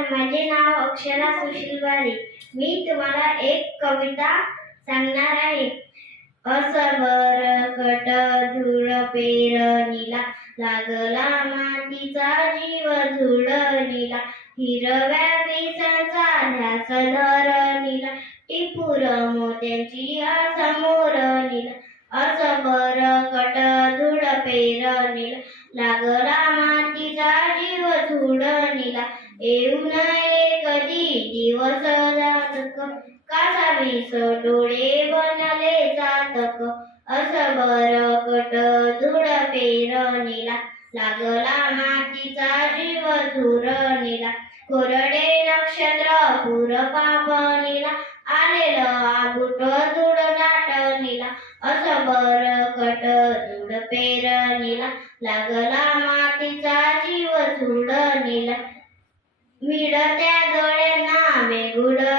माझे नाव अक्षरा सुशील वारे. मी तुम्हाला एक कविता सांगणार आहे. असबर कट धूळ पेरणीला लागला मातीचा जीव झुळणीला हिरव्या पिसाचा ध्यास धरणीला टिपूर मोत्यांची समोर नीला. असबर कट धूळ पेरणीला लागला मातीचा जीव झुळणीला येऊ नये कधी दिवस जातक? कासावीस डोळे बनले जातक? असबर कट धुड पेरणीला लागला मातीचा जीव धुरणीला. कोरडे नक्षत्र पूर पापणीला आलेलं आगुट धुड दाटणीला. असबर कट धुड पेरणीला लागला मातीचा जीव धुडणीला मिळत्या डोळ्यांना वेगुड इशारे